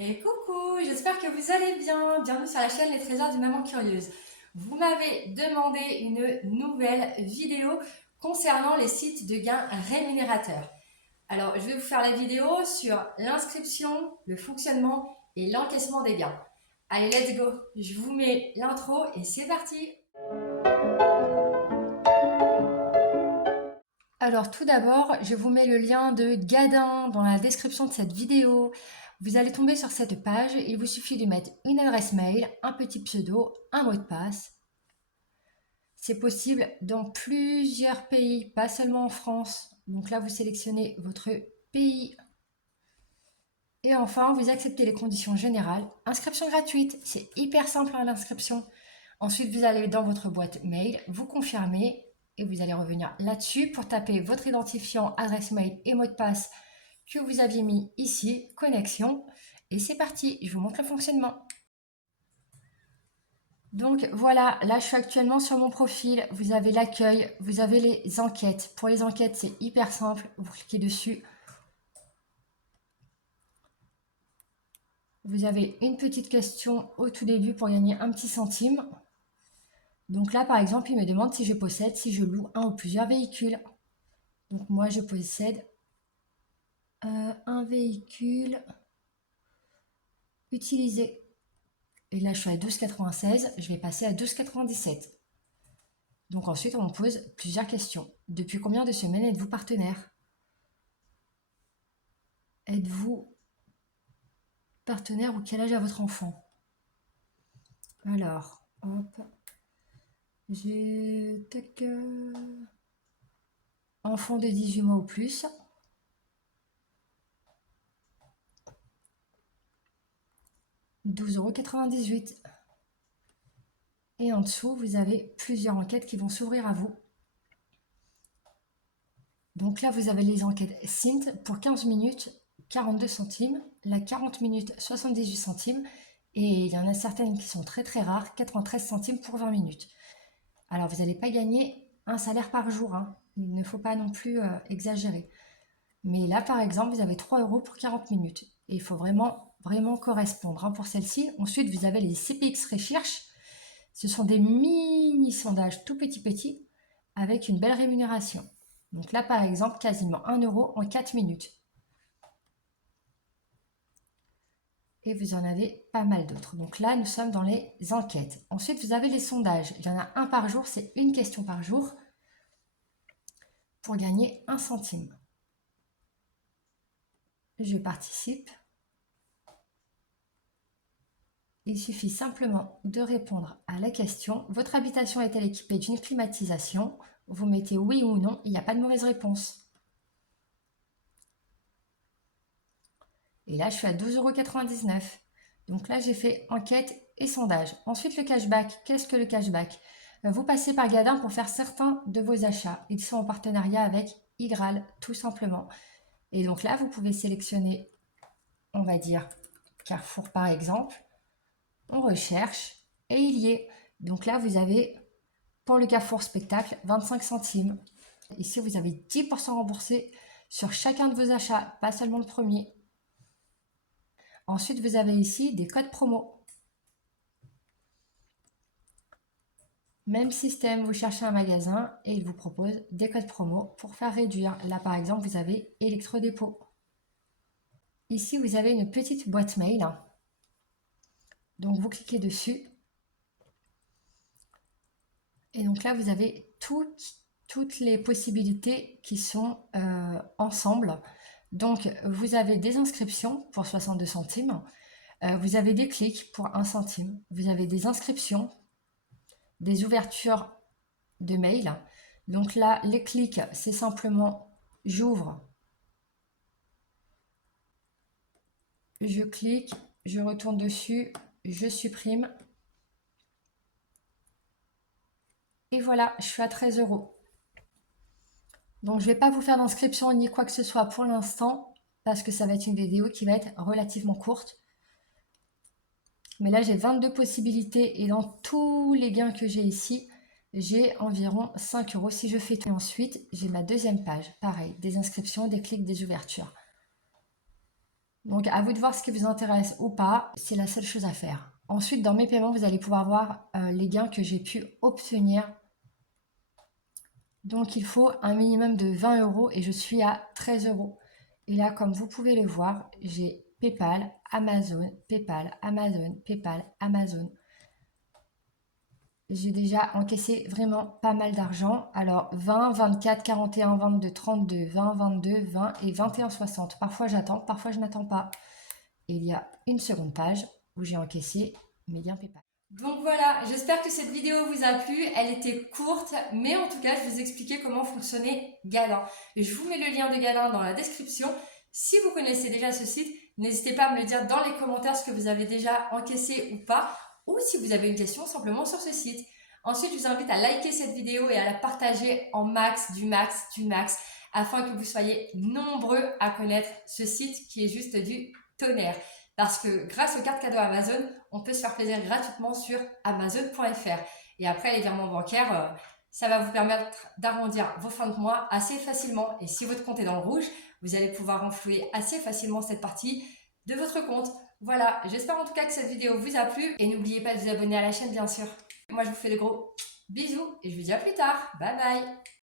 Et coucou, j'espère que vous allez bien. Bienvenue sur la chaîne Les Trésors d'une Maman Curieuse. Vous m'avez demandé une nouvelle vidéo concernant les sites de gains rémunérateurs. Alors, je vais vous faire la vidéo sur l'inscription, le fonctionnement et l'encaissement des gains. Allez, let's go. Je vous mets l'intro et c'est parti. Alors tout d'abord, je vous mets le lien de Gadin dans la description de cette vidéo. Vous allez tomber sur cette page, il vous suffit de mettre une adresse mail, un petit pseudo, un mot de passe. C'est possible dans plusieurs pays, pas seulement en France. Donc là, vous sélectionnez votre pays. Et enfin, vous acceptez les conditions générales. Inscription gratuite, c'est hyper simple l'inscription. Ensuite, vous allez dans votre boîte mail, vous confirmez et vous allez revenir là-dessus pour taper votre identifiant, adresse mail et mot de passe que vous aviez mis ici, connexion. Et c'est parti, je vous montre le fonctionnement. Donc voilà, là je suis actuellement sur mon profil, vous avez l'accueil, vous avez les enquêtes. Pour les enquêtes, c'est hyper simple, vous cliquez dessus. Vous avez une petite question au tout début pour gagner un petit centime. Donc là, par exemple, il me demande si je possède, si je loue un ou plusieurs véhicules. Donc moi, je possède un véhicule utilisé. Et là, je suis à 12,96, je vais passer à 12,97. Donc ensuite, on me pose plusieurs questions. Depuis combien de semaines êtes-vous partenaire? Êtes-vous partenaire ou quel âge a votre enfant? Alors, hop, j'ai enfant de 18 mois ou plus. 12,98 €. Et en dessous, vous avez plusieurs enquêtes qui vont s'ouvrir à vous. Donc là, vous avez les enquêtes Sint pour 15 minutes, 42 centimes, la 40 minutes, 78 centimes, et il y en a certaines qui sont très très rares, 93 centimes pour 20 minutes. Alors, vous n'allez pas gagner un salaire par jour, hein. Il ne faut pas non plus exagérer. Mais là, par exemple, vous avez 3 € pour 40 minutes. Et il faut vraiment, vraiment correspondre, hein, pour celle-ci. Ensuite, vous avez les CPX Recherche. Ce sont des mini-sondages tout petits avec une belle rémunération. Donc là, par exemple, quasiment 1 € en 4 minutes. Et vous en avez pas mal d'autres. Donc là, nous sommes dans les enquêtes. Ensuite, vous avez les sondages. Il y en a un par jour, c'est une question par jour pour gagner 1 centime. Je participe. Il suffit simplement de répondre à la question. Votre habitation est-elle équipée d'une climatisation? Vous mettez oui ou non, il n'y a pas de mauvaise réponse. Et là, je suis à 12,99 €. Donc là, j'ai fait enquête et sondage. Ensuite, le cashback. Qu'est-ce que le cashback? Vous passez par Gadin pour faire certains de vos achats. Ils sont en partenariat avec Igral, tout simplement. Et donc là, vous pouvez sélectionner, on va dire, Carrefour par exemple. On recherche et il y est. Donc là, vous avez, pour le Carrefour Spectacle, 25 centimes. Ici, vous avez 10% remboursé sur chacun de vos achats, pas seulement le premier. Ensuite, vous avez ici des codes promo. Même système, vous cherchez un magasin et il vous propose des codes promo pour faire réduire. Là, par exemple, vous avez électrodépôt. Ici, vous avez une petite boîte mail. Donc, vous cliquez dessus. Et donc là, vous avez toutes les possibilités qui sont ensemble. Donc, vous avez des inscriptions pour 62 centimes. Vous avez des clics pour 1 centime. Vous avez des inscriptions, des ouvertures de mail. Donc là, les clics, c'est simplement j'ouvre, je clique, je retourne dessus, je supprime. Et voilà, je suis à 13 €. Donc, je ne vais pas vous faire d'inscription ni quoi que ce soit pour l'instant, parce que ça va être une vidéo qui va être relativement courte. Mais là, j'ai 22 possibilités et dans tous les gains que j'ai ici, j'ai environ 5 € si je fais tout. Et ensuite, j'ai ma deuxième page. Pareil, des inscriptions, des clics, des ouvertures. Donc à vous de voir ce qui vous intéresse ou pas, c'est la seule chose à faire. Ensuite, dans mes paiements, vous allez pouvoir voir les gains que j'ai pu obtenir. Donc il faut un minimum de 20 € et je suis à 13 €. Et là, comme vous pouvez le voir, j'ai PayPal, Amazon, PayPal, Amazon, PayPal, Amazon. J'ai déjà encaissé vraiment pas mal d'argent. Alors 20, 24, 41, 22, 32, 20, 22, 20 et 21,60. Parfois j'attends, parfois je n'attends pas. Et il y a une seconde page où j'ai encaissé mes liens PayPal. Donc voilà, j'espère que cette vidéo vous a plu. Elle était courte, mais en tout cas, je vous expliquais comment fonctionnait Galan. Je vous mets le lien de Galan dans la description. Si vous connaissez déjà ce site, n'hésitez pas à me le dire dans les commentaires ce que vous avez déjà encaissé ou pas, ou si vous avez une question simplement sur ce site. Ensuite, je vous invite à liker cette vidéo et à la partager en max, du max, du max, afin que vous soyez nombreux à connaître ce site qui est juste du tonnerre. Parce que grâce aux cartes cadeaux Amazon, on peut se faire plaisir gratuitement sur Amazon.fr. Et après, les virements bancaires, ça va vous permettre d'arrondir vos fins de mois assez facilement. Et si votre compte est dans le rouge, vous allez pouvoir renflouer assez facilement cette partie de votre compte. Voilà, j'espère en tout cas que cette vidéo vous a plu. Et n'oubliez pas de vous abonner à la chaîne, bien sûr. Moi, je vous fais de gros bisous et je vous dis à plus tard. Bye bye.